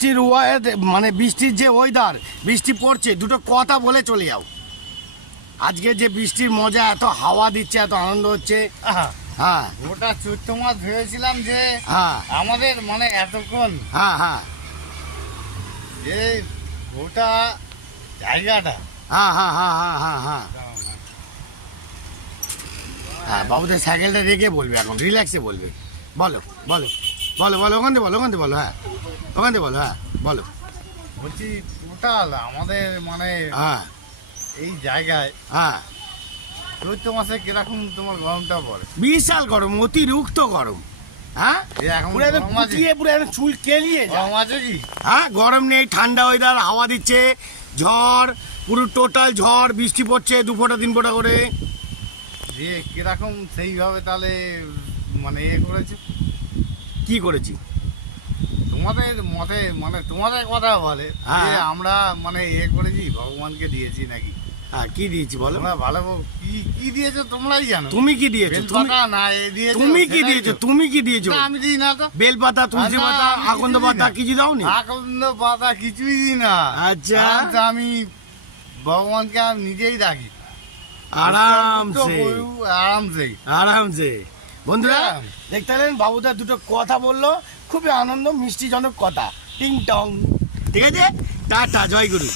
বৃষ্টির মানে বৃষ্টির যে ওয়েদার, বৃষ্টি পড়ছে, দুটো কথা বলে চলে যাও। আজকে যে বৃষ্টির মজা, এত হাওয়া দিচ্ছে, এত আনন্দ হচ্ছে। হ্যাঁ, ওটা চৈত্র মাস ভেবেছিলাম যে হ্যাঁ, আমাদের মানে এতক্ষণ হ্যাঁ, হ্যাঁ, যে গোটা জায়গাটা হ্যাঁ, হ্যাঁ, হ্যাঁ, হ্যাঁ, হ্যাঁ, হ্যাঁ, হ্যাঁ, বাবুদের সাইকেলটা রেখে বলবে, এখন রিল্যাক্সে বলবে। বলো বলো বলো বলো, ওখান থেকে বলো, ওখান থেকে বলো, হ্যাঁ, ওখান থেকে বলো, হ্যাঁ, বলো। বলছি টোটাল আমাদের মানে হ্যাঁ, এই জায়গায় হ্যাঁ, চৈত্র মাসে কিরকম তোমার গরমটা পড়ে? বিশাল গরম, অতিরিক্ত গরম। হ্যাঁ, যে এখন পুরো একদম গরম আছে? কুচিয়ে, পুরো একদম চুল কেলিয়ে যায়। গরম আছে কি? হ্যাঁ, গরম নেই, ঠান্ডা ওয়েদার, হাওয়া দিচ্ছে, ঝড়, পুরো টোটাল ঝড়, বৃষ্টি পড়ছে 2 ফোঁটা 3 ফোঁটা করে। যে কিরকম সেইভাবে তাহলে মানে করেছে কি করেছি? তোমাদের মতে, মানে তোমাদের কথা বলে হ্যাঁ। যে আমরা মানে করেছি, ভগবানকে দিয়েছি নাকি? হ্যাঁ, কি দিয়েছি বলো? তোমরা ভালো কি কি দিয়েছো তোমরাই জানো। তুমি কি দিয়েছো? বেলপাতা না দিয়েছো? তুমি কি সেটাই দিয়েছো? তো। তুমি কি দিয়েছো? না, আমি দিই না তো। বেলপাতা, তুলসী না, পাতা, আমি আকন্দ কিছুই পাতা না। কিছু দাওনি? আকন্দ পাতা কিছুই দিই না। আচ্ছা। আর তো আমি ভগবানকে আর নিজেই রাখি আরামসে, আরামসে। আরামসে। বন্ধুরা হ্যাঁ। দেখতে পেলেন, বাবুদা দুটো কথা বললো, খুবই আনন্দ, মিষ্টিজনক কথা। টিং টং। ঠিক আছে, টাটা, জয় গুরু।